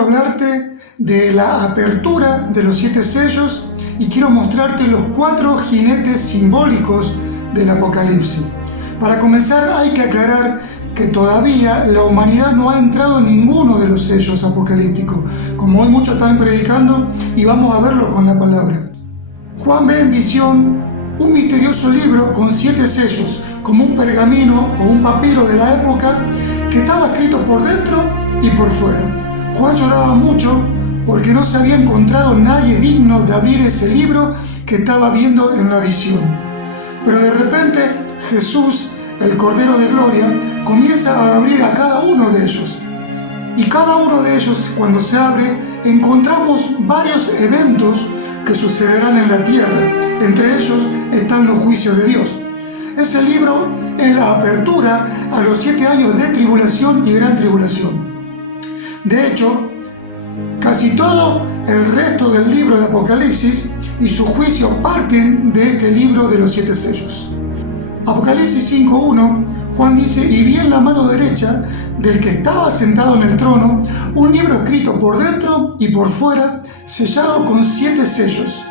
quiero hablarte de la apertura de los 7 sellos y quiero mostrarte los 4 jinetes simbólicos del Apocalipsis. Para comenzar hay que aclarar que todavía la humanidad no ha entrado en ninguno de los sellos apocalípticos, como hoy muchos están predicando, y vamos a verlo con la palabra. Juan ve en visión un misterioso libro con 7 sellos, como un pergamino o un papiro de la época que estaba escrito por dentro y por fuera. Juan lloraba mucho porque no se había encontrado nadie digno de abrir ese libro que estaba viendo en la visión. Pero de repente Jesús, el Cordero de Gloria, comienza a abrir a cada uno de ellos. Y cada uno de ellos, cuando se abre, encontramos varios eventos que sucederán en la tierra. Entre ellos están los juicios de Dios. Ese libro es la apertura a los 7 años de tribulación y gran tribulación. De hecho, casi todo el resto del libro de Apocalipsis y su juicio parten de este libro de los 7 sellos. Apocalipsis 5.1, Juan dice: y vi en la mano derecha del que estaba sentado en el trono un libro escrito por dentro y por fuera, sellado con 7 sellos.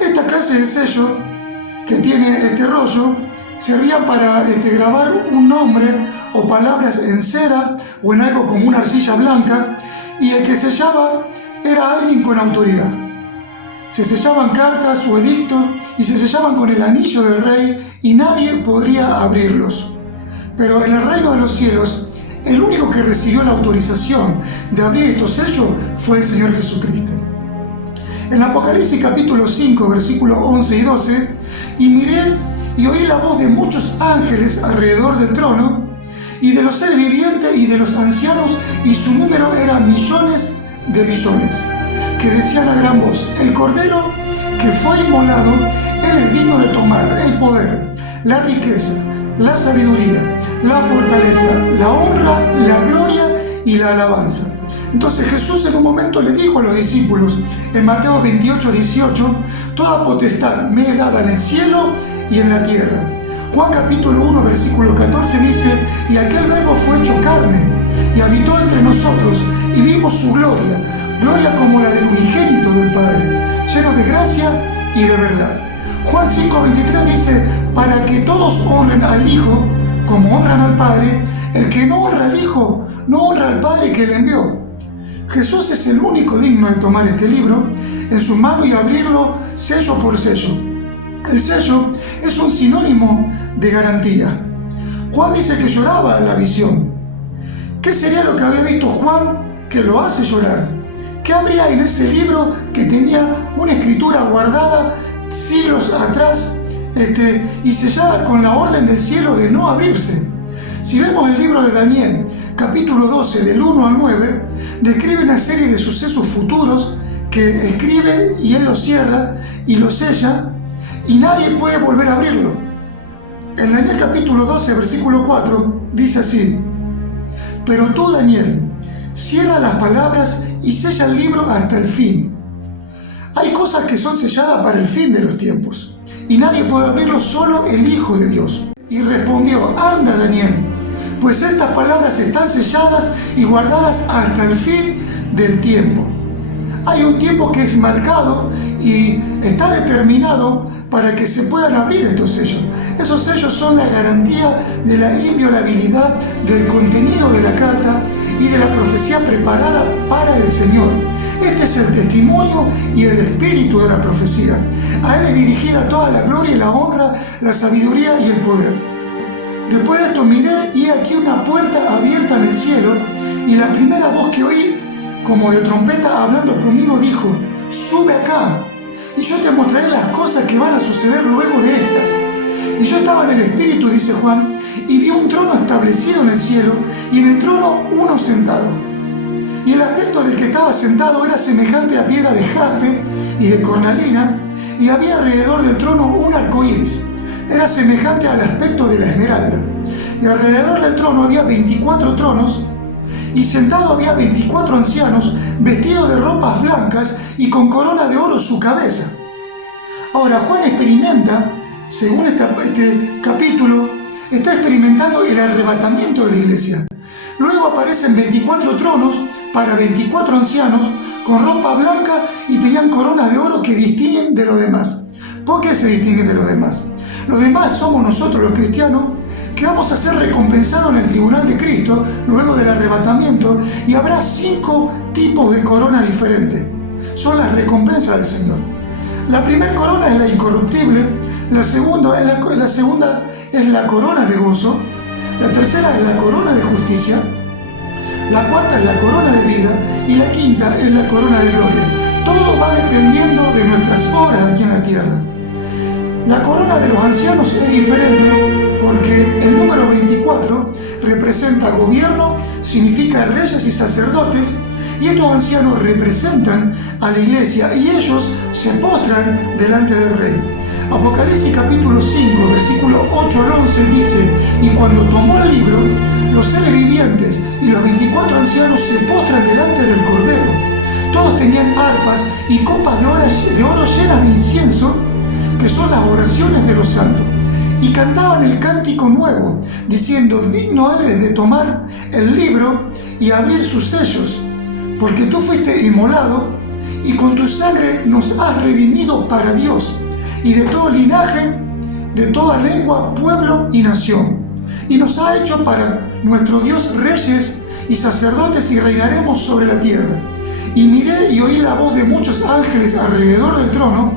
Esta clase de sello que tiene este rollo servían para grabar un nombre o palabras en cera o en algo como una arcilla blanca, y el que sellaba era alguien con autoridad. Se sellaban cartas o edictos y se sellaban con el anillo del rey y nadie podría abrirlos. Pero en el reino de los cielos, el único que recibió la autorización de abrir estos sellos fue el Señor Jesucristo. En Apocalipsis capítulo 5, versículos 11 y 12, y miré y oí la voz de muchos ángeles alrededor del trono, y de los seres vivientes y de los ancianos, y su número era millones de millones, que decían a gran voz: el Cordero que fue inmolado, Él es digno de tomar el poder, la riqueza, la sabiduría, la fortaleza, la honra, la gloria y la alabanza. Entonces Jesús en un momento le dijo a los discípulos, en Mateo 28:18, toda potestad me es dada en el cielo y en la tierra. Juan capítulo 1 versículo 14 dice: y aquel verbo fue hecho carne y habitó entre nosotros y vimos su gloria, gloria como la del unigénito del Padre, lleno de gracia y de verdad. Juan 5:23 dice: para que todos honren al Hijo como honran al Padre, el que no honra al Hijo no honra al Padre que le envió. Jesús es el único digno de tomar este libro en su mano y abrirlo sello por sello. El sello es un sinónimo de garantía. Juan dice que lloraba en la visión. ¿Qué sería lo que había visto Juan que lo hace llorar? ¿Qué habría en ese libro que tenía una escritura guardada siglos atrás y sellada con la orden del cielo de no abrirse? Si vemos el libro de Daniel, capítulo 12, del 1 al 9, describe una serie de sucesos futuros que escribe y él lo cierra y lo sella y nadie puede volver a abrirlo. En Daniel capítulo 12, versículo 4, dice así: pero tú, Daniel, cierra las palabras y sella el libro hasta el fin. Hay cosas que son selladas para el fin de los tiempos y nadie puede abrirlo, solo el Hijo de Dios. Y respondió: anda, Daniel, pues estas palabras están selladas y guardadas hasta el fin del tiempo. Hay un tiempo que es marcado y está determinado para que se puedan abrir estos sellos. Esos sellos son la garantía de la inviolabilidad del contenido de la carta y de la profecía preparada para el Señor. Este es el testimonio y el espíritu de la profecía. A Él es dirigida toda la gloria y la honra, la sabiduría y el poder. Después de esto miré y aquí una puerta abierta en el cielo, y la primera voz que oí, como de trompeta hablando conmigo, dijo: sube acá y yo te mostraré las cosas que van a suceder luego de estas. Y yo estaba en el espíritu, dice Juan, y vi un trono establecido en el cielo y en el trono uno sentado. Y el aspecto del que estaba sentado era semejante a piedra de jaspe y de cornalina, y había alrededor del trono un arco iris. Era semejante al aspecto de la esmeralda. Y alrededor del trono había 24 tronos, y sentado había 24 ancianos, vestidos de ropas blancas y con corona de oro su cabeza. Ahora, Juan experimenta, según este capítulo, está experimentando el arrebatamiento de la iglesia. Luego aparecen 24 tronos para 24 ancianos con ropa blanca y tenían coronas de oro que distinguen de los demás. ¿Por qué se distinguen de los demás? Los demás somos nosotros los cristianos que vamos a ser recompensados en el tribunal de Cristo luego del arrebatamiento, y habrá 5 tipos de coronas diferentes. Son las recompensas del Señor. La primera corona es la incorruptible, la segunda es la corona de gozo, la tercera es la corona de justicia, la cuarta es la corona de vida y la quinta es la corona de gloria. Todo va dependiendo de nuestras obras aquí en la tierra. La corona de los ancianos es diferente porque el número 24 representa gobierno, significa reyes y sacerdotes, y estos ancianos representan a la iglesia y ellos se postran delante del rey. Apocalipsis capítulo 5, versículo 8 al 11 dice: y cuando tomó el libro, los seres vivientes y los 24 ancianos se postran delante del Cordero. Todos tenían arpas y copas de oro llenas de incienso, que son las oraciones de los santos, y cantaban el cántico nuevo, diciendo: digno eres de tomar el libro y abrir sus sellos, porque tú fuiste inmolado y con tu sangre nos has redimido para Dios, y de todo linaje, de toda lengua, pueblo y nación, y nos ha hecho para nuestro Dios reyes y sacerdotes, y reinaremos sobre la tierra. Y miré y oí la voz de muchos ángeles alrededor del trono,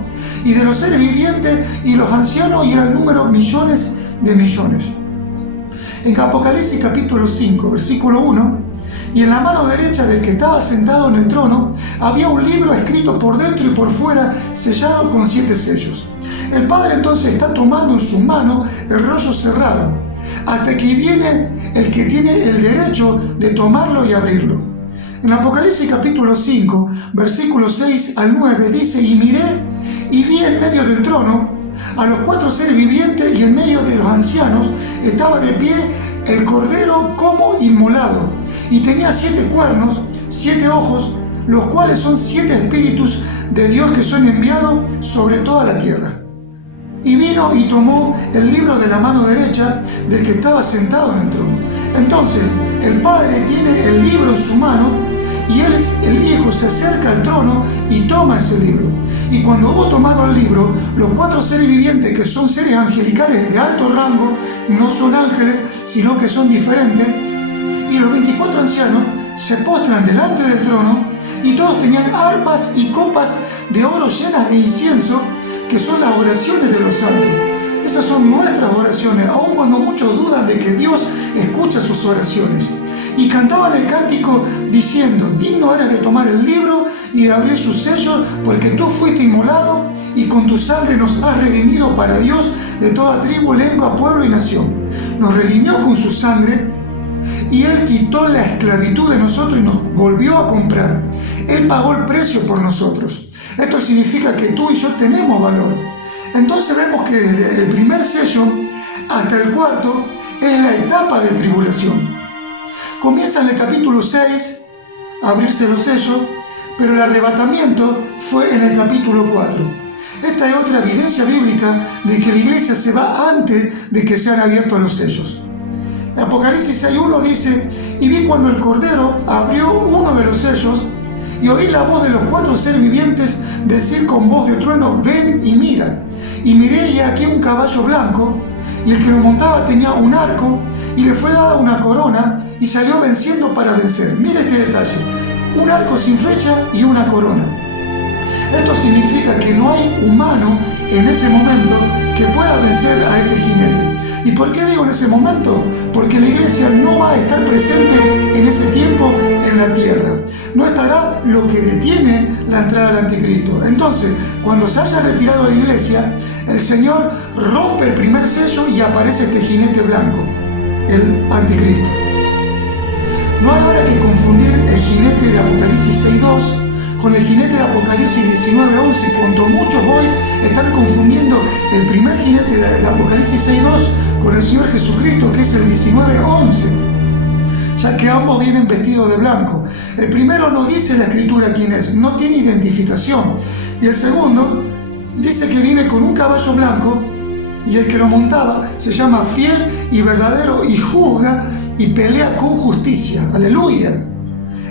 y de los seres vivientes y los ancianos, y era el número millones de millones. En Apocalipsis capítulo 5, versículo 1, y en la mano derecha del que estaba sentado en el trono había un libro escrito por dentro y por fuera, sellado con 7 sellos. El Padre entonces está tomando en su mano el rollo cerrado, hasta que viene el que tiene el derecho de tomarlo y abrirlo. En Apocalipsis capítulo 5, versículos 6 al 9 dice: y miré y vi en medio del trono a los 4 seres vivientes, y en medio de los ancianos estaba de pie el Cordero como inmolado, y tenía 7 cuernos, 7 ojos, los cuales son 7 espíritus de Dios que son enviados sobre toda la tierra. Y vino y tomó el libro de la mano derecha del que estaba sentado en el trono. Entonces el Padre tiene el libro en su mano, y el Hijo se acerca al trono y toma ese libro. Y cuando hubo tomado el libro, los 4 seres vivientes, que son seres angelicales de alto rango, no son ángeles, sino que son diferentes, y los 24 ancianos se postran delante del trono, y todos tenían arpas y copas de oro llenas de incienso, que son las oraciones de los santos. Esas son nuestras oraciones, aun cuando muchos dudan de que Dios escucha sus oraciones. Y cantaban el cántico diciendo: digno eres de tomar el libro y de abrir sus sellos, porque tú fuiste inmolado y con tu sangre nos has redimido para Dios de toda tribu, lengua, pueblo y nación. Nos redimió con su sangre, y Él quitó la esclavitud de nosotros y nos volvió a comprar. Él pagó el precio por nosotros. Esto significa que tú y yo tenemos valor. Entonces vemos que desde el primer sello hasta el cuarto es la etapa de tribulación. Comienza en el capítulo 6 a abrirse los sellos, pero el arrebatamiento fue en el capítulo 4. Esta es otra evidencia bíblica de que la iglesia se va antes de que sean abiertos los sellos. Apocalipsis 6.1 dice: y vi cuando el Cordero abrió uno de los sellos, y oí la voz de los 4 seres vivientes decir con voz de trueno: ven y mira. Y miré, y aquí un caballo blanco, y el que lo montaba tenía un arco, y le fue dada una corona, y salió venciendo para vencer. Mire este detalle: un arco sin flecha y una corona. Esto significa que no hay humano en ese momento que pueda vencer a este jinete. ¿Y por qué digo en ese momento? Porque la iglesia no va a estar presente en ese tiempo en la tierra. No estará lo que detiene la entrada del anticristo. Entonces, cuando se haya retirado la iglesia, el Señor rompe el primer sello y aparece este jinete blanco, el anticristo. No hay ahora que confundir el jinete de Apocalipsis 6.2 con el jinete de Apocalipsis 19.11, cuando muchos hoy están confundiendo el primer jinete de Apocalipsis 6.2 con el Señor Jesucristo, que es el 19.11, ya que ambos vienen vestidos de blanco. El primero no dice la escritura quién es, no tiene identificación, y el segundo dice que viene con un caballo blanco, y el que lo montaba se llama Fiel y Verdadero, y juzga y pelea con justicia. ¡Aleluya!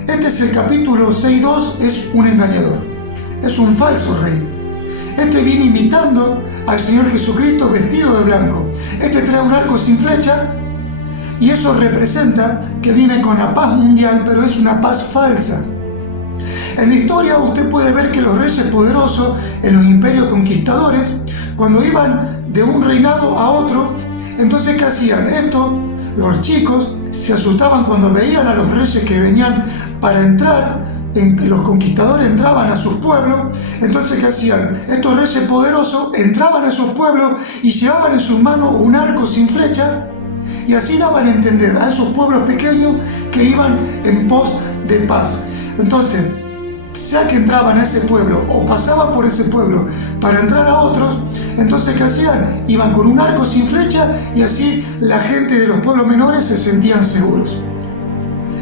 Este es el capítulo 6.2, es un engañador, es un falso rey. Este viene imitando al Señor Jesucristo vestido de blanco. Este trae un arco sin flecha y eso representa que viene con la paz mundial, pero es una paz falsa. En la historia usted puede ver que los reyes poderosos en los imperios conquistadores, cuando iban de un reinado a otro, entonces ¿qué hacían? Los chicos se asustaban cuando veían a los reyes que venían para entrar, los conquistadores entraban a sus pueblos. Entonces ¿qué hacían? Estos reyes poderosos entraban a sus pueblos y llevaban en sus manos un arco sin flecha, y así daban a entender a esos pueblos pequeños que iban en pos de paz. Entonces, sea que entraban a ese pueblo o pasaban por ese pueblo para entrar a otros, entonces ¿qué hacían? Iban con un arco sin flecha y así la gente de los pueblos menores se sentían seguros.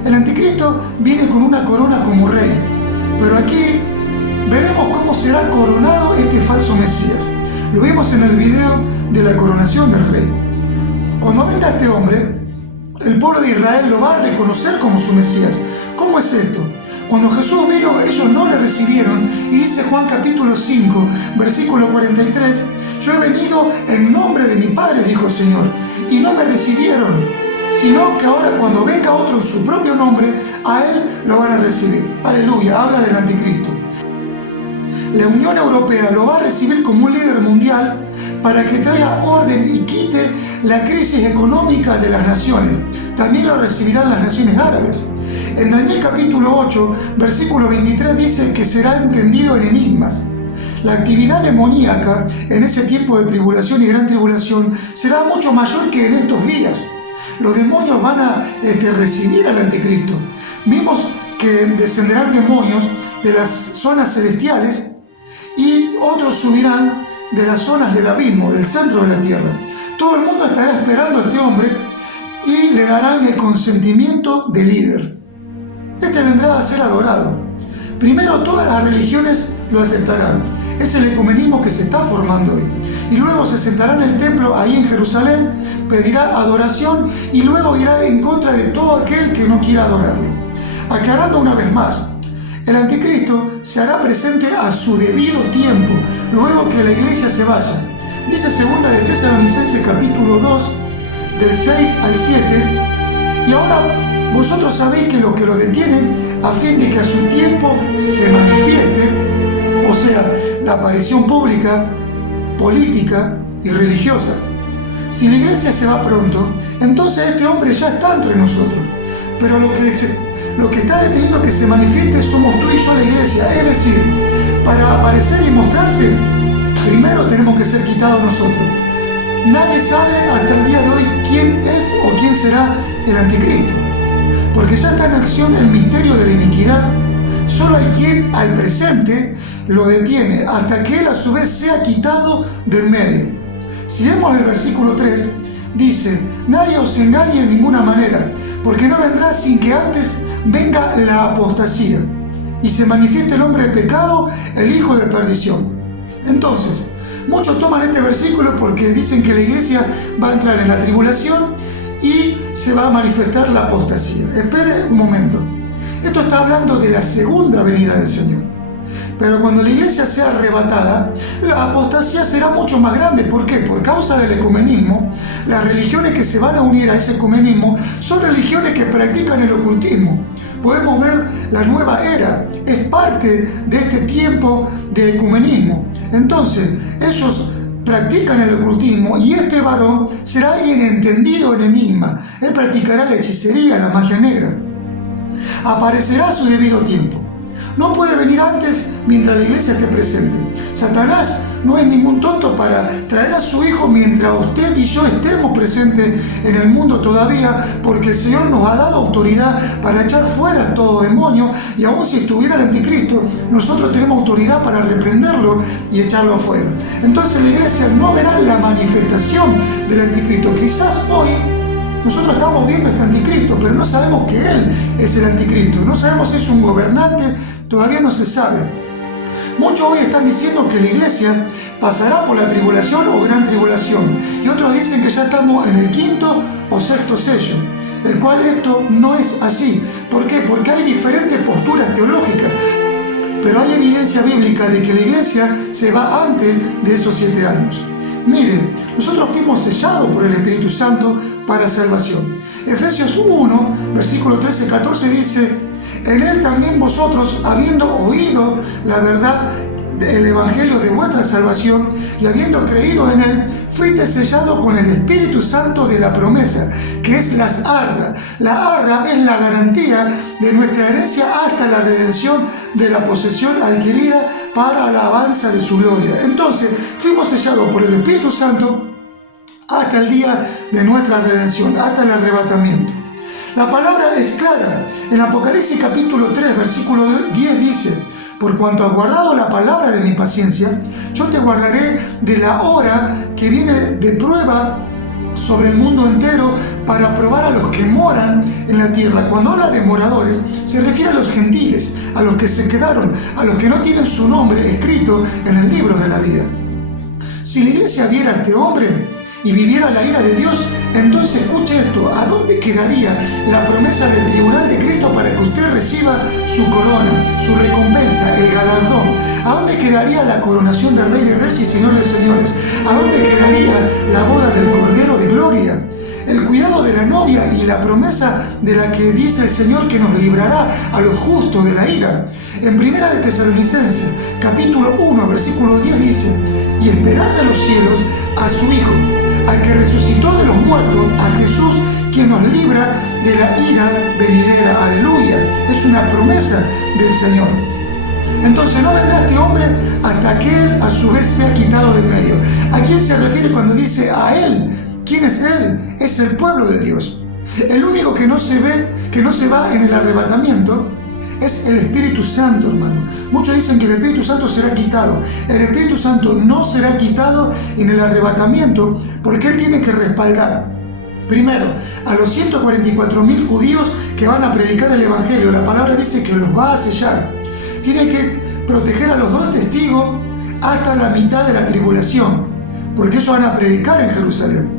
El anticristo viene con una corona como rey, pero aquí veremos cómo será coronado este falso Mesías. Lo vimos en el video de la coronación del rey. Cuando venga este hombre, el pueblo de Israel lo va a reconocer como su Mesías. ¿Cómo es esto? Cuando Jesús vino, ellos no le recibieron, y dice Juan capítulo 5, versículo 43, yo he venido en nombre de mi Padre, dijo el Señor, y no me recibieron, sino que ahora cuando venga otro en su propio nombre, a él lo van a recibir. Aleluya, habla del anticristo. La Unión Europea lo va a recibir como un líder mundial para que traiga orden y quite la crisis económica de las naciones. También lo recibirán las naciones árabes. En Daniel capítulo 8, versículo 23 dice que será entendido en enigmas. La actividad demoníaca en ese tiempo de tribulación y gran tribulación será mucho mayor que en estos días. Los demonios van a recibir al anticristo. Vimos que descenderán demonios de las zonas celestiales y otros subirán de las zonas del abismo, del centro de la tierra. Todo el mundo estará esperando a este hombre y le darán el consentimiento de líder. Este vendrá a ser adorado. Primero todas las religiones lo aceptarán. Es el ecumenismo que se está formando hoy. Y luego se sentará en el templo ahí en Jerusalén, pedirá adoración y luego irá en contra de todo aquel que no quiera adorarlo. Aclarando una vez más, el anticristo se hará presente a su debido tiempo, luego que la iglesia se vaya. Dice 2 de Tesalonicenses capítulo 2, del 6 al 7, y ahora vosotros sabéis que lo detiene a fin de que a su tiempo se manifieste, o sea, la aparición pública, política y religiosa. Si la iglesia se va pronto, entonces este hombre ya está entre nosotros, pero lo que está deteniendo que se manifieste somos tú y yo, la iglesia. Es decir, para aparecer y mostrarse, primero tenemos que ser quitados nosotros. Nadie sabe hasta el día de hoy quién es o quién será el anticristo, porque ya está en acción el misterio de la iniquidad. Solo hay quien al presente lo detiene hasta que él a su vez sea quitado del medio. Si vemos el versículo 3, dice: nadie os engañe en ninguna manera, porque no vendrá sin que antes venga la apostasía y se manifieste el hombre de pecado, el hijo de perdición. Entonces, muchos toman este versículo porque dicen que la iglesia va a entrar en la tribulación y se va a manifestar la apostasía. Espere un momento. Esto está hablando de la segunda venida del Señor. Pero cuando la iglesia sea arrebatada, la apostasía será mucho más grande. ¿Por qué? Por causa del ecumenismo. Las religiones que se van a unir a ese ecumenismo son religiones que practican el ocultismo. Podemos ver la nueva era, es parte de este tiempo de ecumenismo. Entonces, ellos practican el ocultismo y este varón será alguien entendido en enigma. Él practicará la hechicería, la magia negra. Aparecerá a su debido tiempo. No puede venir antes mientras la iglesia esté presente. Satanás no es ningún tonto para traer a su hijo mientras usted y yo estemos presentes en el mundo todavía, porque el Señor nos ha dado autoridad para echar fuera todo demonio, y aun si estuviera el anticristo, nosotros tenemos autoridad para reprenderlo y echarlo afuera. Entonces la iglesia no verá la manifestación del anticristo. Quizás hoy nosotros estamos viendo este anticristo, pero no sabemos que él es el anticristo. No sabemos si es un gobernante, todavía no se sabe. Muchos hoy están diciendo que la iglesia pasará por la tribulación o gran tribulación, y otros dicen que ya estamos en el 5º o 6º sello, el cual esto no es así, ¿Por qué? Porque hay diferentes posturas teológicas, pero hay evidencia bíblica de que la iglesia se va antes de esos 7 años. Miren, nosotros fuimos sellados por el Espíritu Santo para salvación. Efesios 1, versículo 13-14 dice: en él también vosotros, habiendo oído la verdad del evangelio de vuestra salvación y habiendo creído en él, fuiste sellado con el Espíritu Santo de la promesa, que es las arras. La arra es la garantía de nuestra herencia hasta la redención de la posesión adquirida para la alabanza de su gloria. Entonces, fuimos sellados por el Espíritu Santo hasta el día de nuestra redención, hasta el arrebatamiento. La palabra es clara. En Apocalipsis capítulo 3, versículo 10 dice: por cuanto has guardado la palabra de mi paciencia, yo te guardaré de la hora que viene de prueba sobre el mundo entero para probar a los que moran en la tierra. Cuando habla de moradores, se refiere a los gentiles, a los que se quedaron, a los que no tienen su nombre escrito en el libro de la vida. Si la iglesia viera a este hombre y viviera la ira de Dios, entonces escuche esto: ¿a dónde quedaría la promesa del tribunal de Cristo para que usted reciba su corona, su recompensa, el galardón? ¿A dónde quedaría la coronación del Rey de Reyes y Señor de Señores? ¿A dónde quedaría la boda del Cordero de Gloria? El cuidado de la novia y la promesa de la que dice el Señor que nos librará a los justos de la ira. En Primera de Tesalonicenses, capítulo 1, versículo 10 dice: y esperar de los cielos a su Hijo, al que resucitó de los muertos, a Jesús, quien nos libra de la ira venidera. Aleluya. Es una promesa del Señor. Entonces no vendrá este hombre hasta que él a su vez sea quitado del medio. ¿A quién se refiere cuando dice a él? ¿Quién es él? Es el pueblo de Dios. El único que no se ve, que no se va en el arrebatamiento, es el Espíritu Santo, hermano. Muchos dicen que el Espíritu Santo será quitado. El Espíritu Santo no será quitado en el arrebatamiento, porque él tiene que respaldar primero a los 144.000 judíos que van a predicar el evangelio. La palabra dice que los va a sellar. Tiene que proteger a los 2 testigos hasta la mitad de la tribulación, porque ellos van a predicar en Jerusalén.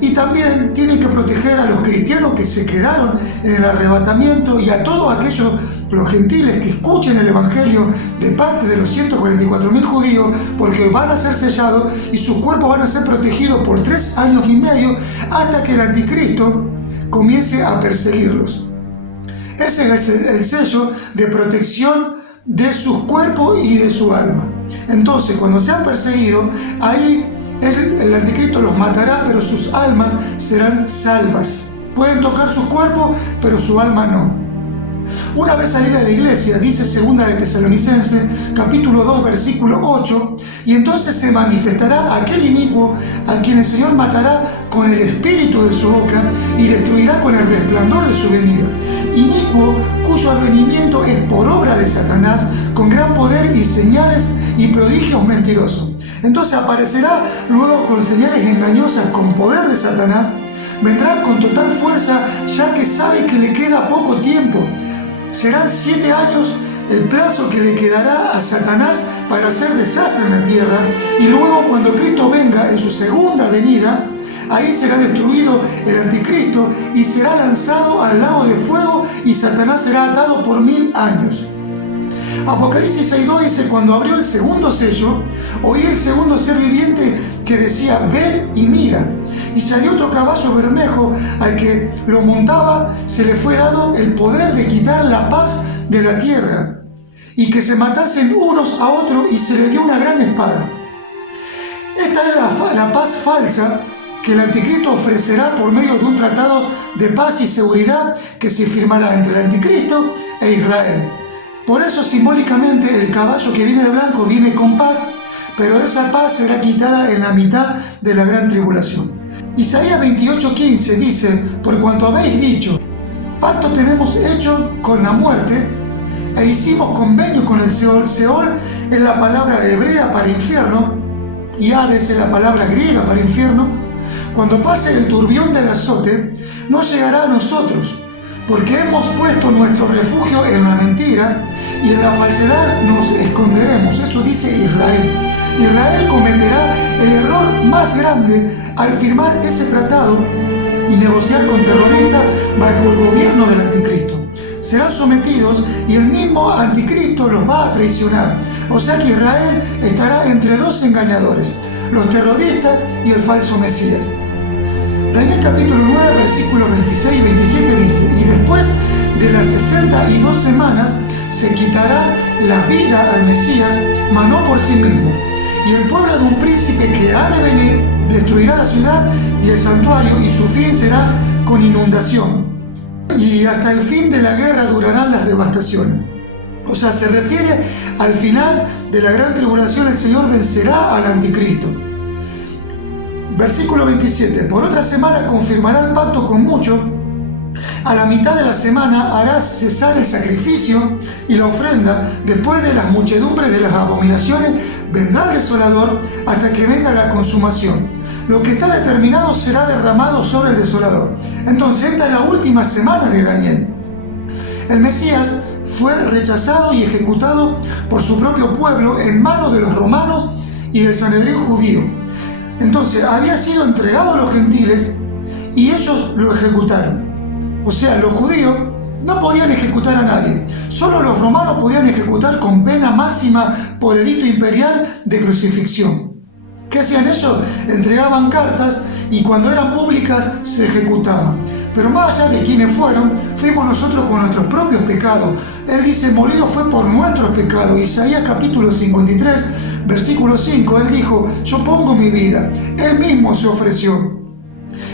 Y también tienen que proteger a los cristianos que se quedaron en el arrebatamiento y a todos aquellos, los gentiles, que escuchen el evangelio de parte de los 144.000 judíos, porque van a ser sellados y sus cuerpos van a ser protegidos por 3 años y medio hasta que el anticristo comience a perseguirlos. Ese es el sello de protección de sus cuerpos y de su alma. Entonces, cuando sean perseguidos, ahí el anticristo los matará, pero sus almas serán salvas. Pueden tocar sus cuerpos, pero su alma no. Una vez salida de la iglesia, dice Segunda de Tesalonicenses, capítulo 2, versículo 8, y entonces se manifestará aquel inicuo a quien el Señor matará con el espíritu de su boca y destruirá con el resplandor de su venida. Inicuo cuyo advenimiento es por obra de Satanás, con gran poder y señales y prodigios mentirosos. Entonces aparecerá luego con señales engañosas, con poder de Satanás. Vendrá con total fuerza, ya que sabe que le queda poco tiempo. Serán 7 años el plazo que le quedará a Satanás para hacer desastre en la tierra. Y luego, cuando Cristo venga en su segunda venida, ahí será destruido el anticristo y será lanzado al lago de fuego, y Satanás será atado por 1000 años. Apocalipsis 6.2 dice: cuando abrió el segundo sello, oí el segundo ser viviente que decía: ven y mira. Y salió otro caballo bermejo, al que lo montaba se le fue dado el poder de quitar la paz de la tierra, y que se matasen unos a otros, y se le dio una gran espada. Esta es la paz falsa que el anticristo ofrecerá por medio de un tratado de paz y seguridad que se firmará entre el anticristo e Israel. Por eso, simbólicamente, el caballo que viene de blanco viene con paz, pero esa paz será quitada en la mitad de la gran tribulación. Isaías 28:15 dice: por cuanto habéis dicho, pacto tenemos hecho con la muerte, e hicimos convenio con el Seol. Seol es la palabra hebrea para infierno, y Hades es la palabra griega para infierno. Cuando pase el turbión del azote, no llegará a nosotros, porque hemos puesto nuestro refugio en la mentira, y en la falsedad nos esconderemos. Eso dice Israel. Israel cometerá el error más grande al firmar ese tratado y negociar con terroristas bajo el gobierno del anticristo. serán sometidos y el mismo anticristo los va a traicionar. O sea que Israel estará entre dos engañadores, los terroristas y el falso Mesías. Daniel capítulo 9, versículos 26 y 27 dice: y después de las 62 semanas se quitará la vida al Mesías, mas no por sí mismo. Y el pueblo de un príncipe que ha de venir destruirá la ciudad y el santuario, y su fin será con inundación. Y hasta el fin de la guerra durarán las devastaciones. O sea, se refiere al final de la gran tribulación. El Señor vencerá al anticristo. Versículo 27. Por otra semana confirmará el pacto con muchos. A la mitad de la semana hará cesar el sacrificio y la ofrenda. Después de las muchedumbres de las abominaciones vendrá el desolador hasta que venga la consumación. Lo que está determinado será derramado sobre el desolador. Entonces, esta es la última semana de Daniel. El Mesías fue rechazado y ejecutado por su propio pueblo en manos de los romanos y del Sanedrín judío. Entonces, había sido entregado a los gentiles y ellos lo ejecutaron. O sea, los judíos no podían ejecutar a nadie. Solo los romanos podían ejecutar con pena máxima por edicto imperial de crucifixión. ¿Qué hacían ellos? Entregaban cartas y cuando eran públicas se ejecutaban. Pero más allá de quienes fueron, fuimos nosotros con nuestros propios pecados. Él dice: molido fue por nuestros pecados. Isaías capítulo 53, versículo 5, él dijo: yo pongo mi vida. Él mismo se ofreció.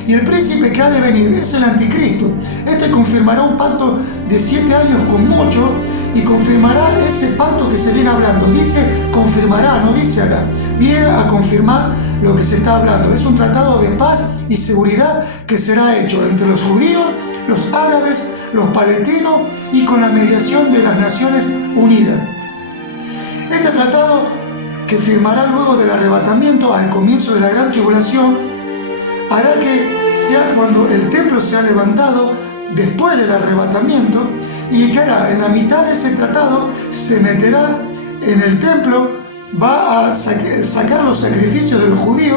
Y el príncipe que ha de venir es el anticristo. Este confirmará un pacto de 7 años con muchos y confirmará ese pacto que se viene hablando. Dice confirmará, no dice hará. Viene a confirmar lo que se está hablando. Es un tratado de paz y seguridad que será hecho entre los judíos, los árabes, los palestinos y con la mediación de las Naciones Unidas. Este tratado, que firmará luego del arrebatamiento al comienzo de la gran tribulación, hará que sea cuando el templo sea levantado después del arrebatamiento, y que hará en la mitad de ese tratado se meterá en el templo, va a sacar los sacrificios de los judíos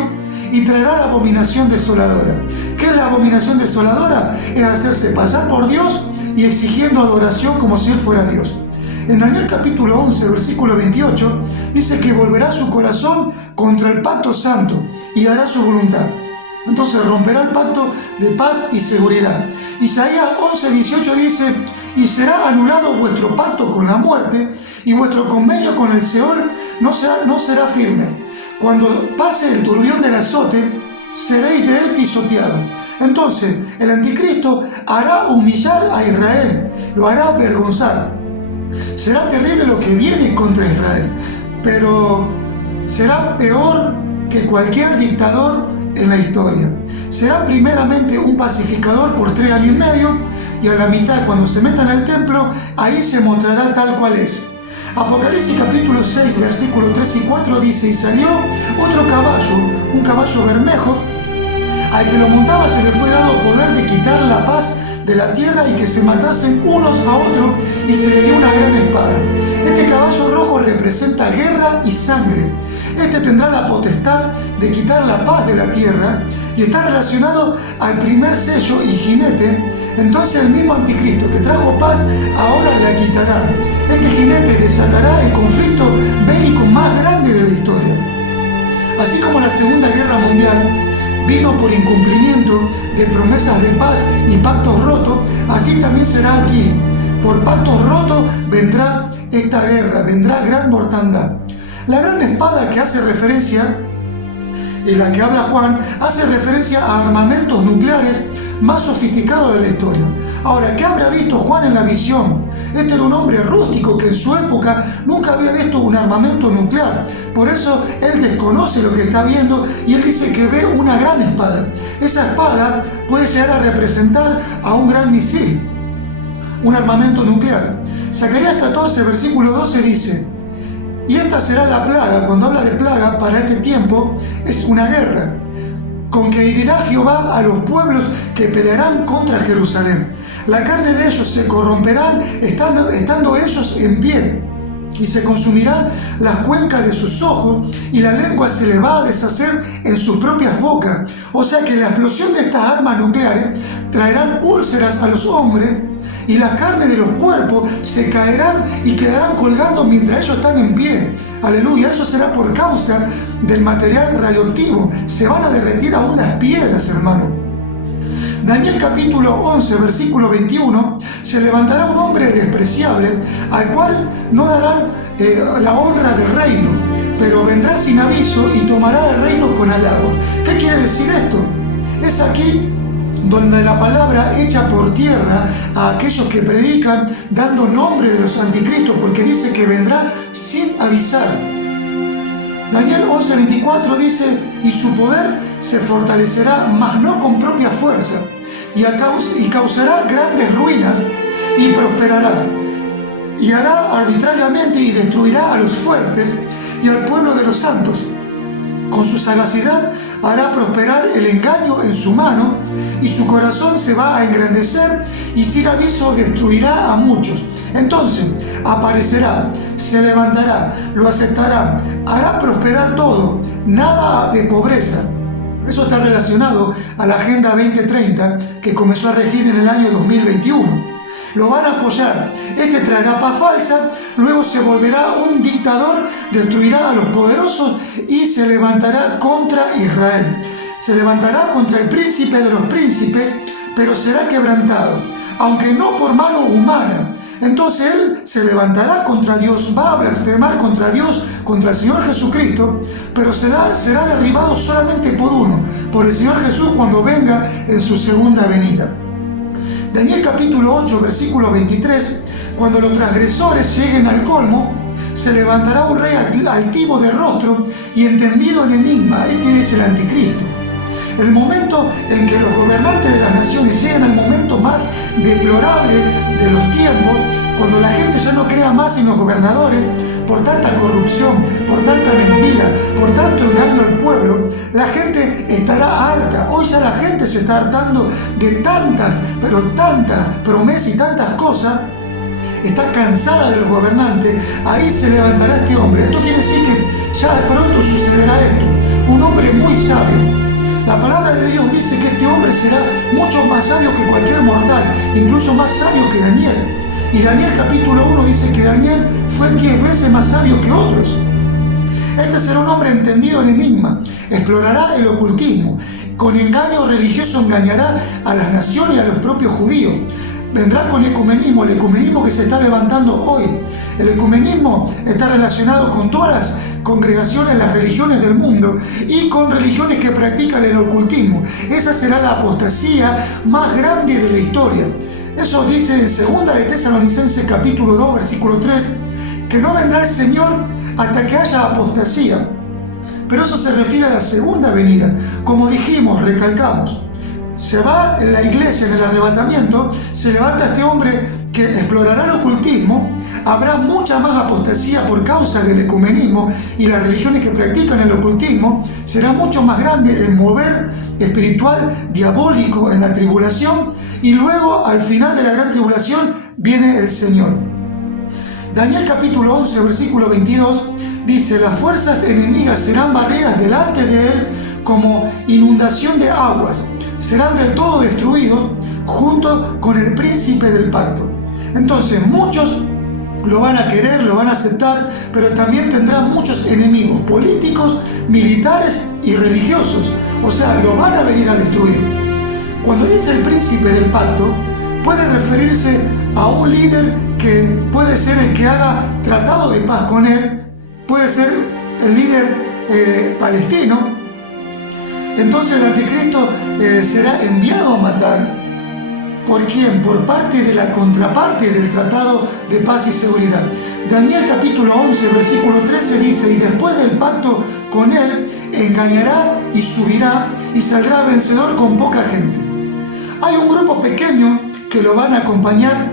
y traerá la abominación desoladora. ¿Qué es la abominación desoladora? Es hacerse pasar por Dios y exigiendo adoración como si Él fuera Dios. En Daniel capítulo 11, versículo 28, dice que volverá su corazón contra el pacto santo y hará su voluntad. Entonces romperá el pacto de paz y seguridad. Isaías 11, 18 dice: y será anulado vuestro pacto con la muerte, y vuestro convenio con el Seol no será firme. Cuando pase el turbión del azote, seréis de él pisoteados. Entonces el anticristo hará humillar a Israel, lo hará avergonzar. Será terrible lo que viene contra Israel, pero será peor que cualquier dictador en la historia. Será primeramente un pacificador por 3 años y medio, y a la mitad, cuando se metan al templo, ahí se mostrará tal cual es. Apocalipsis capítulo 6, versículos 3 y 4 dice: y salió otro caballo, un caballo bermejo, al que lo montaba se le fue dado poder de quitar la paz de la tierra y que se matasen unos a otros, y se le dio una gran espada. Este caballo rojo representa guerra y sangre. Este tendrá la potestad de quitar la paz de la tierra y está relacionado al primer sello y jinete. Entonces el mismo anticristo que trajo paz ahora la quitará. Este jinete desatará el conflicto bélico más grande de la historia. Así como la Segunda Guerra Mundial vino por incumplimiento de promesas de paz y pactos rotos, así también será aquí. Por pactos rotos vendrá esta guerra, vendrá gran mortandad. La gran espada que hace referencia, en la que habla Juan, hace referencia a armamentos nucleares más sofisticados de la historia. Ahora, ¿qué habrá visto Juan en la visión? Este era un hombre rústico que en su época nunca había visto un armamento nuclear. Por eso él desconoce lo que está viendo y él dice que ve una gran espada. Esa espada puede llegar a representar a un gran misil, un armamento nuclear. Zacarías 14, versículo 12 dice: y esta será la plaga. Cuando habla de plaga para este tiempo, es una guerra, con que herirá Jehová a los pueblos que pelearán contra Jerusalén. La carne de ellos se corromperán estando ellos en pie, y se consumirán las cuencas de sus ojos, y la lengua se le va a deshacer en sus propias bocas. O sea que la explosión de estas armas nucleares traerán úlceras a los hombres, y la carne de los cuerpos se caerán y quedarán colgando mientras ellos están en pie. Aleluya, eso será por causa del material radioactivo. Se van a derretir aún las piedras, hermano. Daniel capítulo 11, versículo 21, se levantará un hombre despreciable, al cual no darán la honra del reino, pero vendrá sin aviso y tomará el reino con halagos. ¿Qué quiere decir esto? Es aquí donde la palabra echa por tierra a aquellos que predican dando nombre de los anticristos, porque dice que vendrá sin avisar. Daniel 11:24 dice: y su poder se fortalecerá, mas no con propia fuerza, y causará grandes ruinas, y prosperará, y hará arbitrariamente y destruirá a los fuertes y al pueblo de los santos. Con su sagacidad hará prosperar el engaño en su mano, y su corazón se va a engrandecer, y sin aviso destruirá a muchos. Entonces aparecerá, se levantará, lo aceptará, hará prosperar todo, nada de pobreza. Eso está relacionado a la Agenda 2030 que comenzó a regir en el año 2021. Lo van a apoyar. Este traerá paz falsa, luego se volverá un dictador, destruirá a los poderosos y se levantará contra Israel. Se levantará contra el príncipe de los príncipes, pero será quebrantado, aunque no por mano humana. Entonces él se levantará contra Dios, va a blasfemar contra Dios, contra el Señor Jesucristo, pero será derribado solamente por uno, por el Señor Jesús cuando venga en su segunda venida. Daniel capítulo 8, versículo 23, cuando los transgresores lleguen al colmo, se levantará un rey altivo de rostro y entendido en enigma. Este es el anticristo. El momento en que los gobernantes de las naciones lleguen al momento más deplorable de los tiempos, cuando la gente ya no crea más en los gobernadores por tanta corrupción, por tanta mentira, por tanto engaño al pueblo, la gente estará harta. Hoy ya la gente se está hartando de tantas, pero tantas promesas y tantas cosas. Está cansada de los gobernantes. Ahí se levantará este hombre. Esto quiere decir que ya de pronto sucederá esto. Un hombre muy sabio. La palabra de Dios dice que este hombre será mucho más sabio que cualquier mortal, incluso más sabio que Daniel. Y Daniel capítulo 1 dice que Daniel fue 10 veces más sabio que otros. Este será un hombre entendido en enigma, explorará el ocultismo, con engaño religioso engañará a las naciones y a los propios judíos. Vendrá con el ecumenismo que se está levantando hoy. El ecumenismo está relacionado con todas las congregaciones, las religiones del mundo y con religiones que practican el ocultismo. Esa será la apostasía más grande de la historia. Eso dice en 2 de Tesalonicenses capítulo 2, versículo 3, que no vendrá el Señor hasta que haya apostasía. Pero eso se refiere a la segunda venida. Como dijimos, recalcamos, se va en la iglesia en el arrebatamiento, se levanta este hombre que explorará el ocultismo, habrá mucha más apostasía por causa del ecumenismo y las religiones que practican el ocultismo, será mucho más grande el mover espiritual diabólico en la tribulación, y luego al final de la gran tribulación viene el Señor. Daniel capítulo 11 versículo 22 dice: las fuerzas enemigas serán barridas delante de él como inundación de aguas, serán del todo destruidos junto con el príncipe del pacto. Entonces muchos lo van a querer, lo van a aceptar, pero también tendrán muchos enemigos políticos, militares y religiosos. O sea, lo van a venir a destruir. Cuando dice el príncipe del pacto, puede referirse a un líder que puede ser el que haga tratado de paz con él, puede ser el líder palestino. Entonces el anticristo será enviado a matar. ¿Por quién? Por parte de la contraparte del tratado de paz y seguridad. Daniel capítulo 11 versículo 13 dice: y después del pacto con él engañará y subirá y saldrá vencedor con poca gente. Hay un grupo pequeño que lo van a acompañar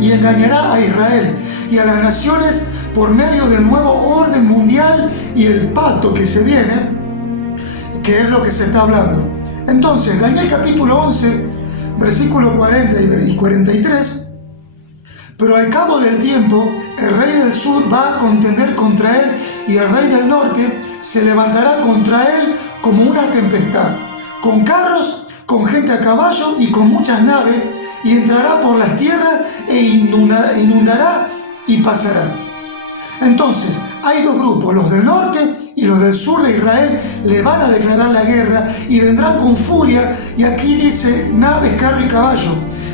y engañará a Israel y a las naciones por medio del nuevo orden mundial y el pacto que se viene, que es lo que se está hablando. Entonces, Daniel capítulo 11, versículo 40 y 43, pero al cabo del tiempo, el rey del sur va a contender contra él y el rey del norte se levantará contra él como una tempestad, con carros, con gente a caballo y con muchas naves, y entrará por las tierras e inundará y pasará. Entonces, hay dos grupos, los del norte y los del sur de Israel le van a declarar la guerra y vendrán con furia, y aquí dice naves, carro y caballo.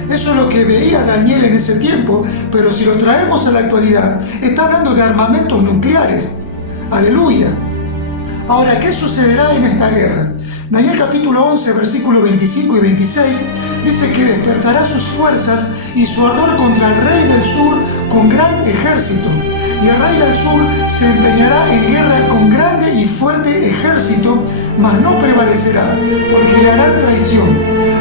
Eso es lo que veía Daniel en ese tiempo, pero si lo traemos a la actualidad, está hablando de armamentos nucleares. ¡Aleluya! Ahora, ¿qué sucederá en esta guerra? Daniel capítulo 11, versículos 25 y 26, dice que despertará sus fuerzas y su ardor contra el rey del sur con gran ejército. Y el rey del sur se empeñará en guerra con grande y fuerte ejército, mas no prevalecerá, porque le harán traición.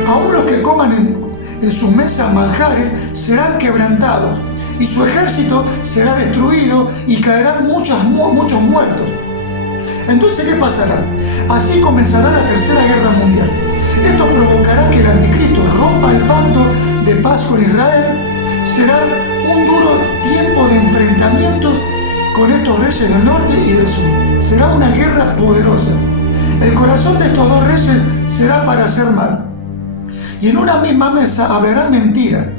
Aún los que coman en sus mesas manjares serán quebrantados, y su ejército será destruido y caerán muchos muertos. Entonces, ¿qué pasará? Así comenzará la tercera guerra mundial. Esto provocará que el anticristo rompa el pacto de paz con Israel. Será un duro tiempo de enfrentamientos con estos reyes del norte y del sur. Será una guerra poderosa. El corazón de estos dos reyes será para hacer mal. Y en una misma mesa hablarán mentira,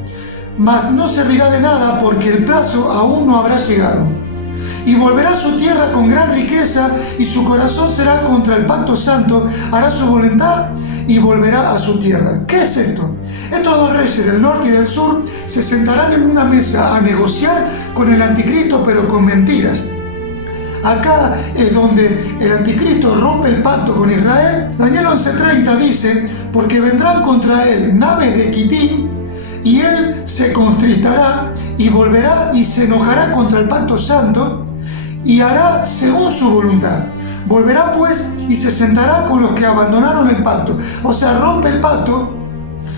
mas no servirá de nada porque el plazo aún no habrá llegado. Y volverá a su tierra con gran riqueza, y su corazón será contra el pacto santo, hará su voluntad y volverá a su tierra. ¿Qué es esto? Estos dos reyes del norte y del sur se sentarán en una mesa a negociar con el anticristo, pero con mentiras. Acá es donde el anticristo rompe el pacto con Israel. Daniel 11:30 dice, porque vendrán contra él naves de Quitim, y él se contristará y volverá y se enojará contra el pacto santo y hará según su voluntad. Volverá pues y se sentará con los que abandonaron el pacto. O sea, rompe el pacto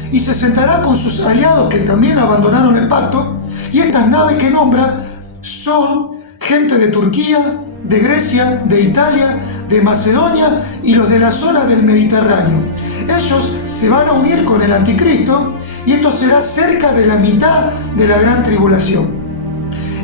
y se sentará con sus aliados que también abandonaron el pacto. Y estas naves que nombra son gente de Turquía, de Grecia, de Italia, de Macedonia y los de la zona del Mediterráneo. Ellos se van a unir con el anticristo, y esto será cerca de la mitad de la gran tribulación.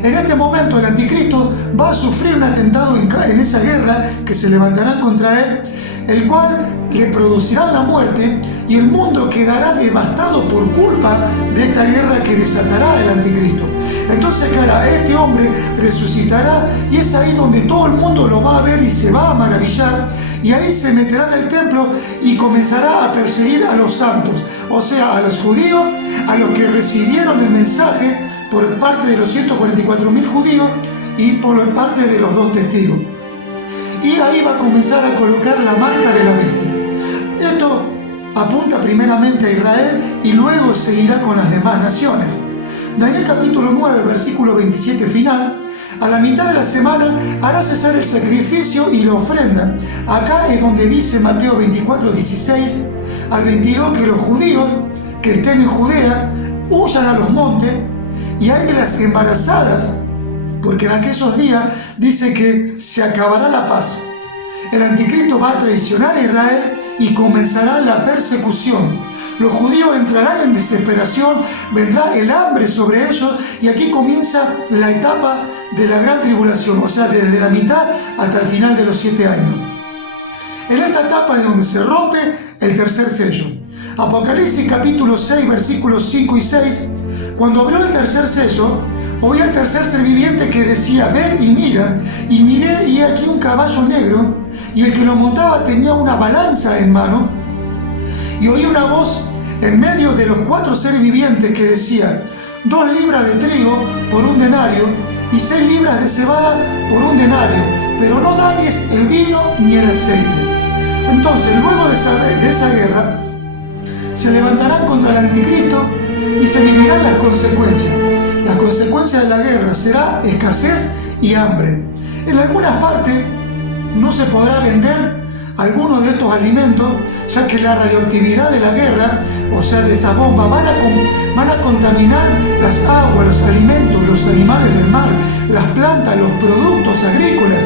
En este momento el anticristo va a sufrir un atentado en esa guerra que se levantará contra él, el cual le producirá la muerte, y el mundo quedará devastado por culpa de esta guerra que desatará el anticristo. Entonces, cara, este hombre resucitará, y es ahí donde todo el mundo lo va a ver y se va a maravillar, y ahí se meterá en el templo y comenzará a perseguir a los santos, o sea, a los judíos, a los que recibieron el mensaje por parte de los 144.000 judíos y por parte de los dos testigos. Y ahí va a comenzar a colocar la marca de la bestia. Esto apunta primeramente a Israel y luego seguirá con las demás naciones. Daniel capítulo 9, versículo 27 final, a la mitad de la semana hará cesar el sacrificio y la ofrenda. Acá es donde dice Mateo 24, 16 al 22 que los judíos que estén en Judea huyan a los montes, y hay de las embarazadas, porque en aquellos días dice que se acabará la paz. El anticristo va a traicionar a Israel y comenzará la persecución. Los judíos entrarán en desesperación, vendrá el hambre sobre ellos, y aquí comienza la etapa de la gran tribulación, o sea, desde la mitad hasta el final de los 7 años. En esta etapa es donde se rompe el tercer sello. Apocalipsis capítulo 6, versículos 5 y 6, cuando abrió el tercer sello, oí al tercer ser viviente que decía, ven y mira, y miré y aquí un caballo negro, y el que lo montaba tenía una balanza en mano, y oí una voz en medio de los 4 seres vivientes que decía, 2 libras de trigo por 1 denario, y 6 libras de cebada por 1 denario, pero no dades el vino ni el aceite. Entonces, luego de esa guerra, se levantarán contra el anticristo y se vivirán las consecuencias. Las consecuencias de la guerra será escasez y hambre. En algunas partes no se podrá vender algunos de estos alimentos, ya que la radioactividad de la guerra, o sea, de esa bomba, van a contaminar las aguas, los alimentos, los animales del mar, las plantas, los productos agrícolas,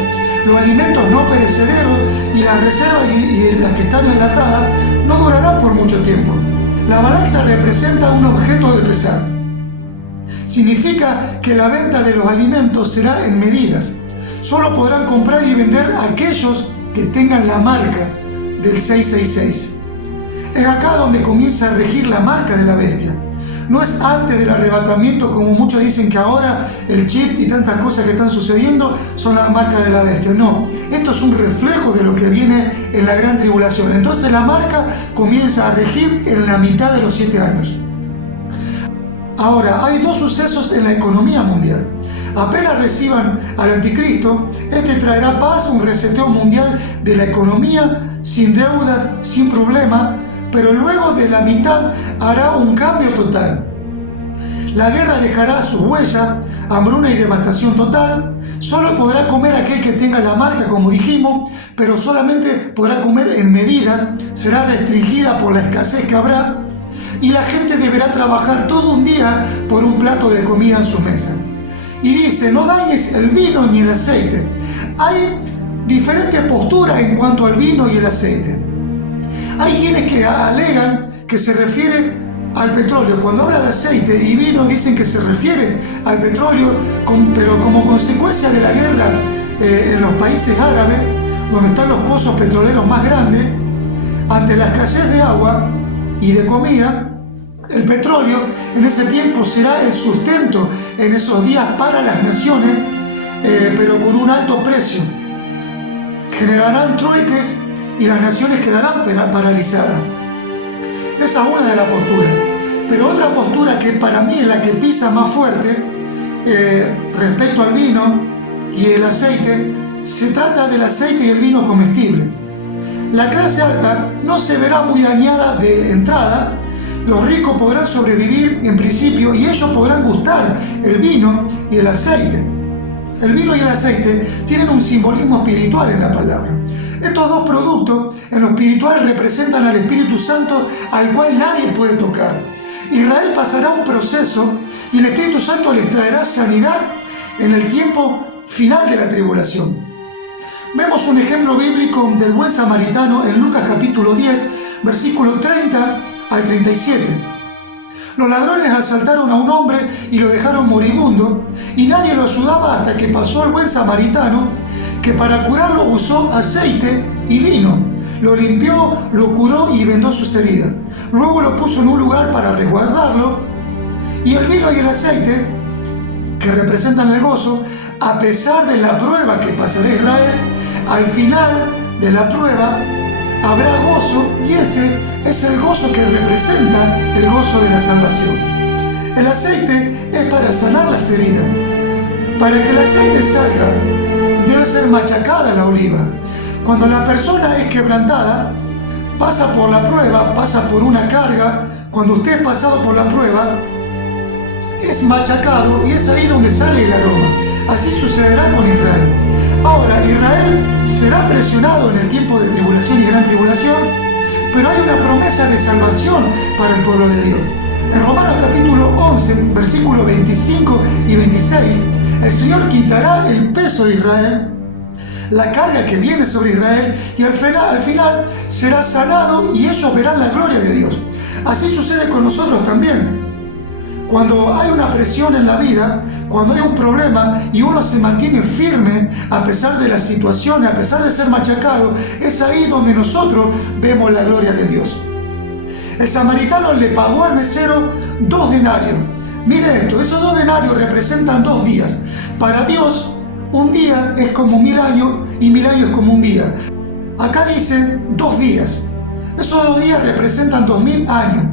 los alimentos no perecederos, y las reservas y las que están enlatadas no durarán por mucho tiempo. La balanza representa un objeto de pesar. Significa que la venta de los alimentos será en medidas. Solo podrán comprar y vender aquellos que tengan la marca del 666. Es acá donde comienza a regir la marca de la bestia. No es antes del arrebatamiento, como muchos dicen que ahora el chip y tantas cosas que están sucediendo son la marca de la bestia. No, esto es un reflejo de lo que viene en la gran tribulación. Entonces la marca comienza a regir en la mitad de los 7 años. Ahora, hay dos sucesos en la economía mundial. Apenas reciban al anticristo, este traerá paz, un reseteo mundial de la economía, sin deuda, sin problema, pero luego de la mitad hará un cambio total. La guerra dejará su huella, hambruna y devastación total. Solo podrá comer aquel que tenga la marca, como dijimos, pero solamente podrá comer en medidas, será restringida por la escasez que habrá, y la gente deberá trabajar todo un día por un plato de comida en su mesa. Y dice, no dañes el vino ni el aceite. Hay diferentes posturas en cuanto al vino y el aceite. Hay quienes que alegan que se refiere al petróleo. Cuando habla de aceite y vino dicen que se refiere al petróleo, pero como consecuencia de la guerra en los países árabes, donde están los pozos petroleros más grandes, ante la escasez de agua y de comida, el petróleo en ese tiempo será el sustento en esos días para las naciones, pero con un alto precio. Generarán trueques y las naciones quedarán paralizadas. Esa es una de las posturas. Pero otra postura que para mí es la que pisa más fuerte respecto al vino y el aceite, se trata del aceite y el vino comestible. La clase alta no se verá muy dañada de entrada. Los ricos podrán sobrevivir en principio y ellos podrán gustar el vino y el aceite. El vino y el aceite tienen un simbolismo espiritual en la palabra. Estos dos productos en lo espiritual representan al Espíritu Santo, al cual nadie puede tocar. Israel pasará un proceso y el Espíritu Santo les traerá sanidad en el tiempo final de la tribulación. Vemos un ejemplo bíblico del buen samaritano en Lucas capítulo 10, versículo 30 al 37. Los ladrones asaltaron a un hombre y lo dejaron moribundo, y nadie lo ayudaba hasta que pasó el buen samaritano, que para curarlo usó aceite y vino. Lo limpió, lo curó y vendó sus heridas. Luego lo puso en un lugar para resguardarlo, y el vino y el aceite, que representan el gozo, a pesar de la prueba que pasará Israel, al final de la prueba habrá gozo, y ese es el gozo que representa el gozo de la salvación. El aceite es para sanar las heridas. Para que el aceite salga, debe ser machacada la oliva. Cuando la persona es quebrantada, pasa por la prueba, pasa por una carga. Cuando usted es pasado por la prueba, es machacado y es ahí donde sale el aroma. Así sucederá con Israel. Ahora, Israel será presionado en el tiempo de tribulación y gran tribulación, pero hay una promesa de salvación para el pueblo de Dios. En Romanos capítulo 11, versículos 25 y 26, el Señor quitará el peso de Israel, la carga que viene sobre Israel, y al final será sanado y ellos verán la gloria de Dios. Así sucede con nosotros también. Cuando hay una presión en la vida, cuando hay un problema y uno se mantiene firme a pesar de la situación, a pesar de ser machacado, es ahí donde nosotros vemos la gloria de Dios. El samaritano le pagó al mesero 2 denarios. Mire esto, esos 2 denarios representan 2 días. Para Dios, un día es como 1000 años y 1000 años es como un día. Acá dice 2 días. Esos 2 días representan 2000 años.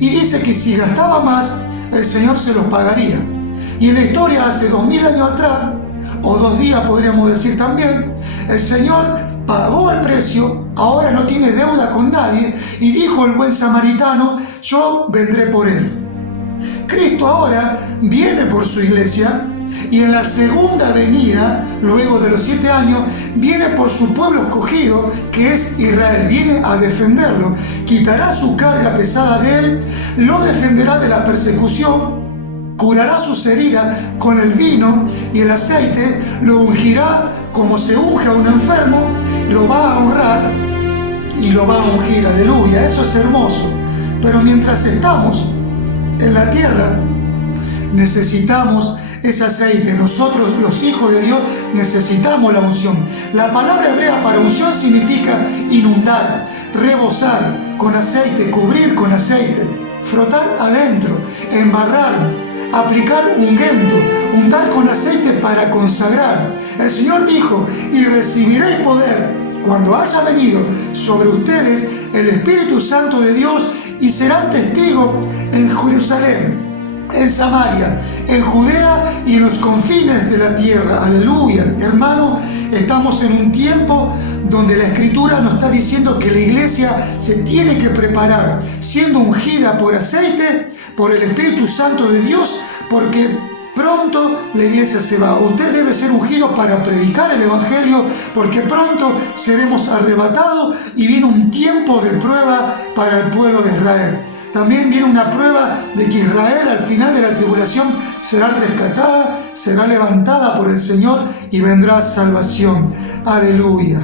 Y dice que si gastaba más, el Señor se los pagaría. Y en la historia hace 2000 años atrás, o 2 días podríamos decir también, el Señor pagó el precio, ahora no tiene deuda con nadie, y dijo el buen samaritano, yo vendré por él. Cristo ahora viene por su iglesia, y en la segunda venida, luego de los 7 años, viene por su pueblo escogido, que es Israel. Viene a defenderlo, quitará su carga pesada de él, lo defenderá de la persecución, curará sus heridas con el vino y el aceite, lo ungirá como se unge a un enfermo, lo va a honrar y lo va a ungir. Aleluya, eso es hermoso. Pero mientras estamos en la tierra, necesitamos ese aceite. Nosotros, los hijos de Dios, necesitamos la unción. La palabra hebrea para unción significa inundar, rebosar con aceite, cubrir con aceite, frotar adentro. embarrar, aplicar ungüento, untar con aceite para consagrar. El Señor dijo: y recibiréis poder cuando haya venido sobre ustedes el Espíritu Santo de Dios, y serán testigos en Jerusalén, en Samaria, en Judea y en los confines de la tierra. Aleluya. Hermano, estamos en un tiempo donde la Escritura nos está diciendo que la iglesia se tiene que preparar, siendo ungida por aceite, por el Espíritu Santo de Dios, porque pronto la iglesia se va. Usted debe ser ungido para predicar el Evangelio, porque pronto seremos arrebatados y viene un tiempo de prueba para el pueblo de Israel. También viene una prueba de que Israel al final de la tribulación será rescatada, será levantada por el Señor y vendrá salvación. Aleluya.